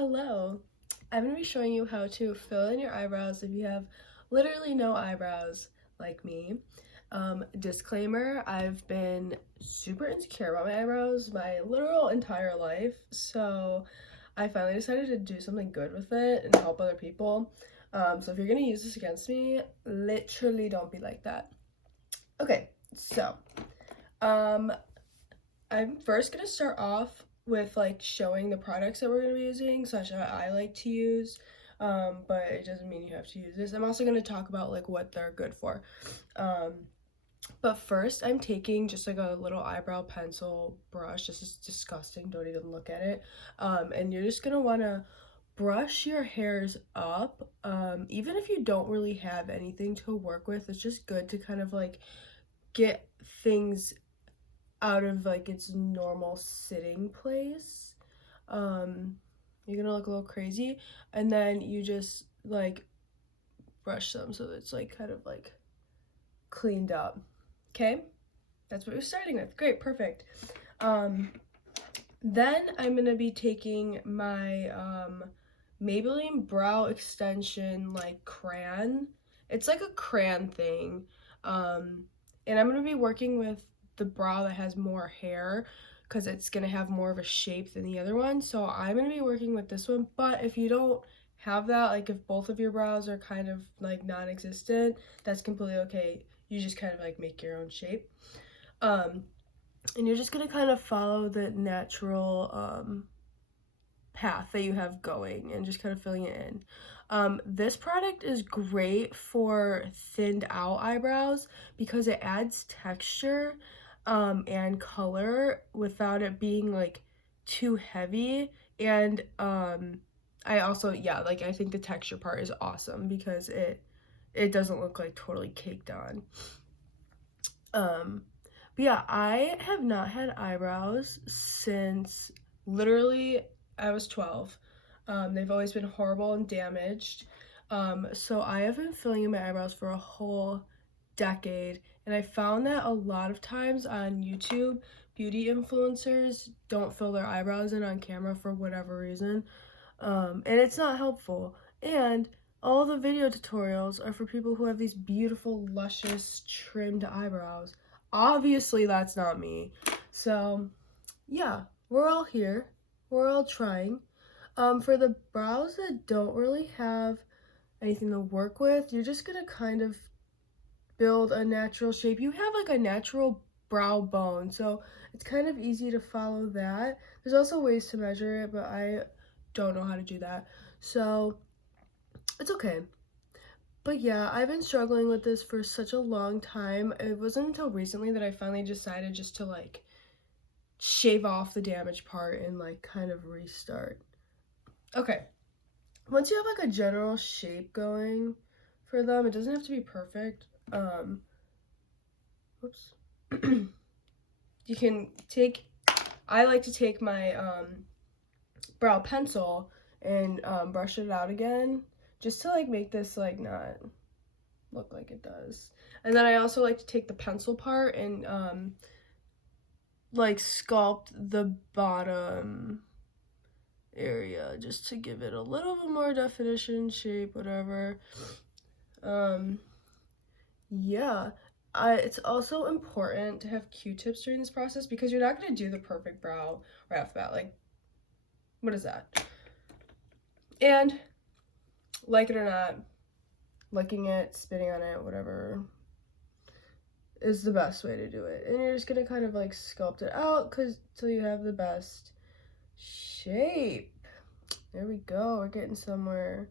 Hello, I'm going to be showing you how to fill in your eyebrows if you have literally no eyebrows like me. Disclaimer, I've been super insecure about my eyebrows my literal entire life, so I finally decided to do something good with it and help other people. So if you're going to use this against me, literally don't be like that. Okay, so um, I'm first going to start off with like showing the products that we're going to be using, such that I like to use, but it doesn't mean you have to use this. I'm also going to talk about like what they're good for. Um, but first, I'm taking just like a little eyebrow pencil brush. This is disgusting. Don't even look at it. And you're just going to want to brush your hairs up. Even if you don't really have anything to work with, it's just good to kind of like get things out of like its normal sitting place. You're gonna look a little crazy, and then you just like brush them so that it's like kind of like cleaned up. Okay, that's what we're starting with. Great, perfect. Then I'm gonna be taking my Maybelline brow extension like crayon. It's like a crayon thing, and I'm gonna be working with the brow that has more hair because it's gonna have more of a shape than the other one. So I'm gonna be working with this one. But if you don't have that, like if both of your brows are kind of like non-existent, that's completely okay. You just kind of like make your own shape. And you're just gonna kind of follow the natural path that you have going and just kind of filling it in. This product is great for thinned out eyebrows because it adds texture and color without it being like too heavy. And I also, yeah, like I think the texture part is awesome because it doesn't look like totally caked on. But yeah, I have not had eyebrows since literally I was 12. They've always been horrible and damaged. So I have been filling in my eyebrows for a whole decade, and I found that a lot of times on YouTube, beauty influencers don't fill their eyebrows in on camera for whatever reason, and it's not helpful. And all the video tutorials are for people who have these beautiful, luscious, trimmed eyebrows. Obviously, that's not me. So, yeah, we're all here. We're all trying. For the brows that don't really have anything to work with, you're just gonna kind of build a natural shape. You have like a natural brow bone, so it's kind of easy to follow that. There's also ways to measure it, but I don't know how to do that. So, it's okay. But yeah, I've been struggling with this for such a long time. It wasn't until recently that I finally decided just to like shave off the damaged part and like kind of restart. Okay, once you have like a general shape going for them, it doesn't have to be perfect. Whoops. You can take, I like to take my brow pencil and brush it out again just to like make this like not look like it does. And then I also like to take the pencil part and like sculpt the bottom area just to give it a little bit more definition, shape, whatever. Yeah. It's also important to have Q-tips during this process because you're not going to do the perfect brow right off the bat. Like, what is that? And like it or not, licking it, spitting on it, whatever is the best way to do it. And you're just gonna kind of like sculpt it out till you have the best shape. There we go, we're getting somewhere.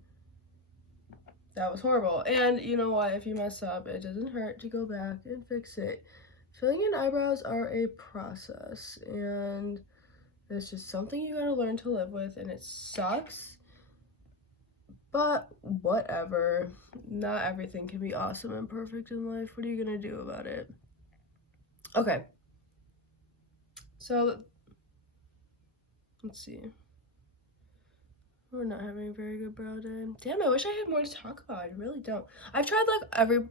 That was horrible. And you know what, if you mess up, it doesn't hurt to go back and fix it. Filling in eyebrows are a process, and it's just something you gotta learn to live with, and it sucks. But whatever. Not everything can be awesome and perfect in life. What are you gonna do about it? Okay. So let's see. We're not having a very good brow day. Damn, I wish I had more to talk about. I really don't. I've tried like every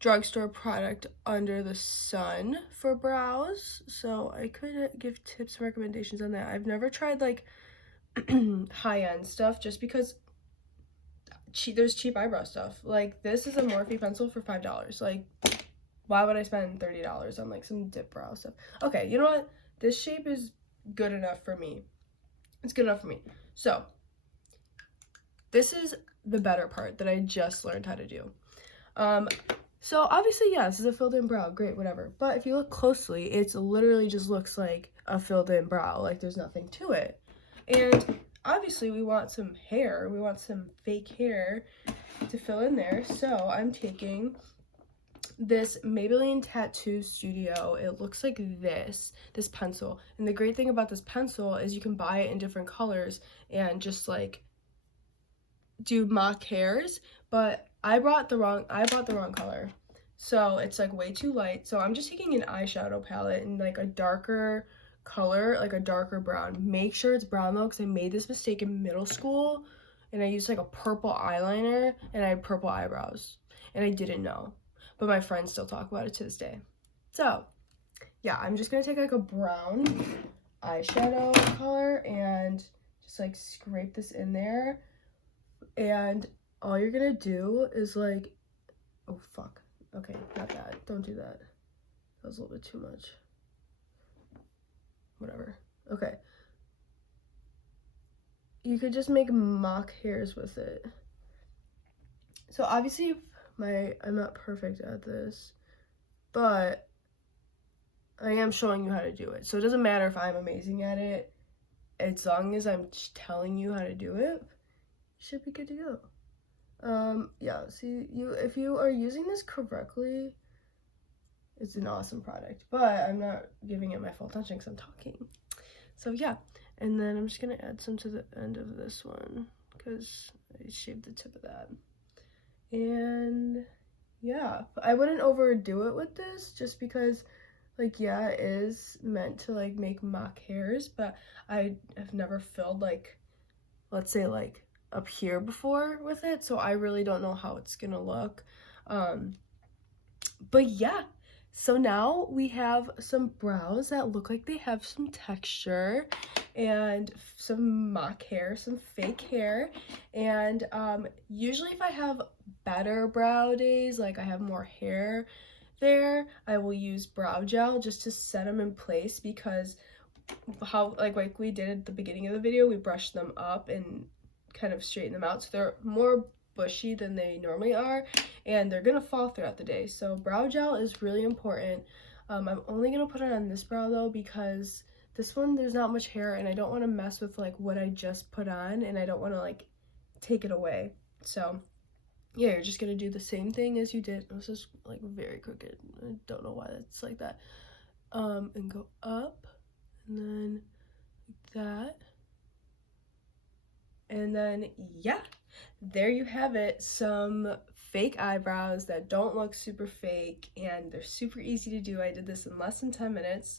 drugstore product under the sun for brows, so I could give tips and recommendations on that. I've never tried like high-end stuff just because there's cheap eyebrow stuff. Like, this is a Morphe pencil for $5. Like, why would I spend $30 on like some dip brow stuff? Okay, you know what? This shape is good enough for me. It's good enough for me. So, this is the better part that I just learned how to do. So obviously, yeah, this is a filled in brow, great, whatever. But if you look closely, it's literally just looks like a filled in brow, like there's nothing to it. And obviously we want some hair, we want some fake hair to fill in there. So I'm taking this Maybelline Tattoo Studio. It looks like this pencil. And the great thing about this pencil is you can buy it in different colors and just like do mock hairs, but I bought the wrong color. So it's like way too light. So I'm just taking an eyeshadow palette in like a darker color, like a darker brown. Make sure it's brown though, because I made this mistake in middle school and I used like a purple eyeliner and I had purple eyebrows and I didn't know. But my friends still talk about it to this day. So yeah, I'm just gonna take like a brown eyeshadow color and just like scrape this in there. And all you're gonna do is like, oh fuck, okay, not that, don't do that. That was a little bit too much. Whatever, okay. You could just make mock hairs with it. So obviously I'm not perfect at this, but I am showing you how to do it. So it doesn't matter if I'm amazing at it, as long as I'm telling you how to do it, you should be good to go. Yeah, see, if you are using this correctly, it's an awesome product, but I'm not giving it my full attention because I'm talking. So yeah, and then I'm just gonna add some to the end of this one because I shaved the tip of that. And yeah, I wouldn't overdo it with this just because, like, yeah, it is meant to like make mock hairs, but I have never filled like, let's say like up here before with it, so I really don't know how it's gonna look. But yeah, so now we have some brows that look like they have some texture and some mock hair, some fake hair. And usually if I have better brow days, like I have more hair there, I will use brow gel just to set them in place, because how like we did at the beginning of the video, we brushed them up and kind of straighten them out, so they're more bushy than they normally are, and they're gonna fall throughout the day. So brow gel is really important. I'm only gonna put it on this brow though, because this one there's not much hair and I don't want to mess with like what I just put on, and I don't want to like take it away. So yeah, you're just gonna do the same thing as you did. This is like very crooked, I don't know why it's like that. And go up and then like that. And then yeah, there you have it, some fake eyebrows that don't look super fake and they're super easy to do. I did this in less than 10 minutes.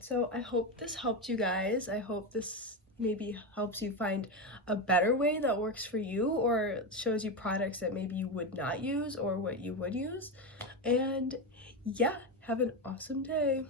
So I hope this helped you guys. I hope this maybe helps you find a better way that works for you, or shows you products that maybe you would not use or what you would use. And yeah, have an awesome day.